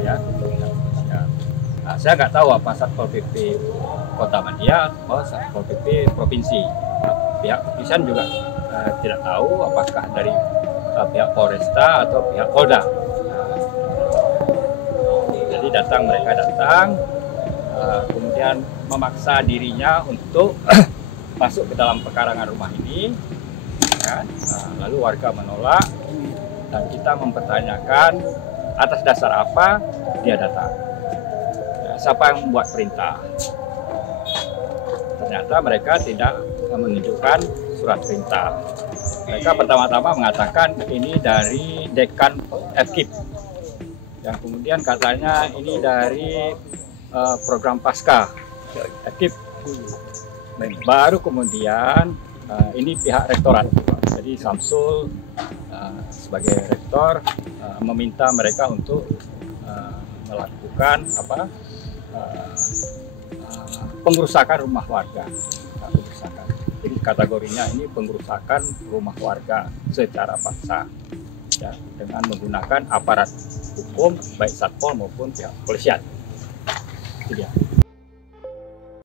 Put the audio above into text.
Ya, ya. Nah, saya nggak tahu apa Satpol PP Kota Madia atau Satpol PP Provinsi. Pihak kepolisian juga tidak tahu apakah dari pihak Polresta atau pihak Polda. Jadi mereka datang, kemudian memaksa dirinya untuk masuk ke dalam pekarangan rumah ini, ya. Lalu warga menolak dan kita mempertanyakan atas dasar apa dia datang, ya, siapa yang membuat perintah. Ternyata mereka tidak menunjukkan surat perintah. Mereka pertama-tama mengatakan ini dari Dekan FKIP, yang kemudian katanya ini dari program Pasca FKIP. Baru kemudian ini pihak rektorat. Jadi Samsul sebagai rektor meminta mereka untuk melakukan pengerusakan rumah warga. Jadi kategorinya ini pengerusakan rumah warga secara paksa, ya, dengan menggunakan aparat hukum baik Satpol maupun pihak kepolisian. Itu dia.